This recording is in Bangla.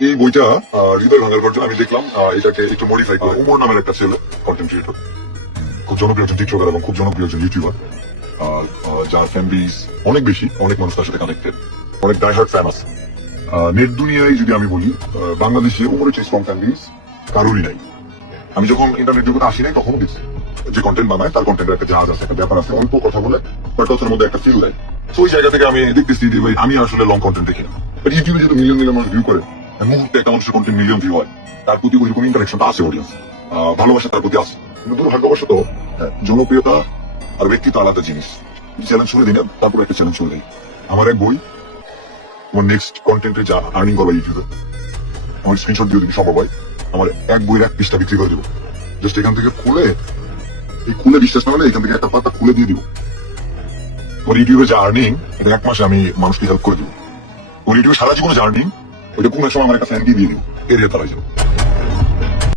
এই বইটা হৃদয় ভাঙার জন্য আমি দেখলাম এটাকে একটু মডিফাই করে উমর নামের একটা ছেলে কন্টেন্ট ক্রিয়েটর, খুব জনপ্রিয় একজন টিকটকার এবং খুব জনপ্রিয় একজন ইউটিউবার, যার ফ্যান বেস অনেক বেশি, অনেক মানুষ তার সাথে কানেক্টেড, অনেক ডাইহার্ড ফ্যান আছে। নেট দুনিয়ায় যদি আমি বলি, বাংলাদেশে উমরের চেয়ে স্ট্রং ফ্যান বেস কারোরই নাই। আমি যখন ইন্টারনেট জগতে আসি নাই তখনও দেখছি যে কন্টেন্ট বানায় তার কন্টেন্টের একটা জাহাজ আছে, একটা ব্যাপার আছে, অল্প কথা বলে বাট কথার মধ্যে একটা ফিল দেয়। তো ওই জায়গা থেকে আমি দেখতেছি যে ভাই আমি আসলে লং কন্টেন্ট দেখি না, বাট ইউটিউবে যেহেতু মিলিয়ন মিলিয়ন মানুষ ভিউ করে, মুহূর্তে একটা মানুষের কন্টেন্ট মিলিয়ন ভিউ হয়, তার প্রতি ওই রকম ইন্টারাকশনটা আছে, অডিয়েন্স ভালোবাসা তার প্রতি আছে। কিন্তু দুর্ভাগ্যবশত জনপ্রিয়তা আর ব্যক্তিত্ব আলাদা জিনিস। চ্যালেঞ্জ করে দিই না, তারপর একটা চ্যালেঞ্জ করে দিই। আমার এক বই, আমার নেক্সট কন্টেন্টে যা আর্নিং করবা ইউটিউবে, আমার স্ক্রিনশট দিয়ে যদি সম্ভব হয়, আমার এক বইয়ের 1 পৃষ্ঠা বিক্রি করে দেবো। জাস্ট এখান থেকে খুলে, এই খুলে বিশ্বাস না হলে এখান থেকে একটা পাতা খুলে দিয়ে দিব। ওর ইউটিউবে যে আর্নিং, এটা 1 মাসে আমি মানুষকে হেল্প করে দিব। ওর ইউটিউবে সারা জীবনে যে আর্নিং, ওইটা কোনো সময় আমার একটা ফ্যানকে দিয়ে দিব, এরিয়া তারাই যাবে।